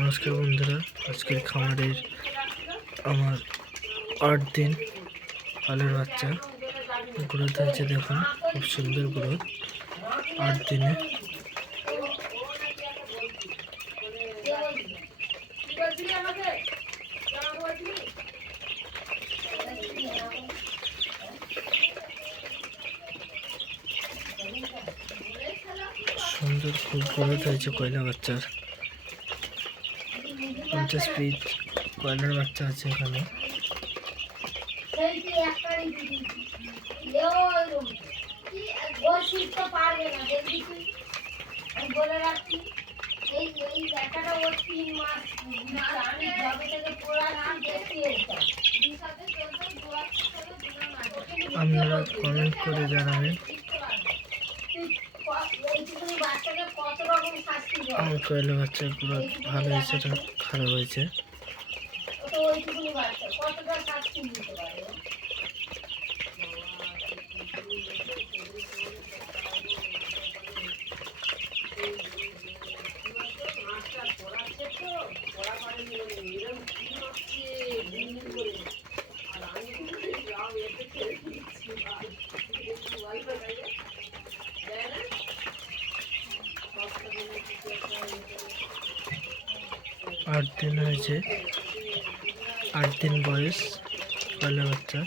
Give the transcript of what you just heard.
নমস্কার বন্ধুরা, আজকের খামারের আমার 8 দিন পালের বাচ্চা গ্রোথ হয়েছে। দেখুন খুব সুন্দর গ্রোথ 8 দিনে। সুন্দর খুব গ্রোথ হয়েছে কয়লা বাচ্চার। 50 পিস কয়লার বাচ্চা আছে এখানে। আপনারা কমেন্ট করে জানাবেন আমার কয়লা বাচ্চার গ্রোথ ভালো হয়েছে না খারাপ হয়েছে। 8 দিন হয়েছে, 8 দিন বয়স কয়লা বাচ্চার।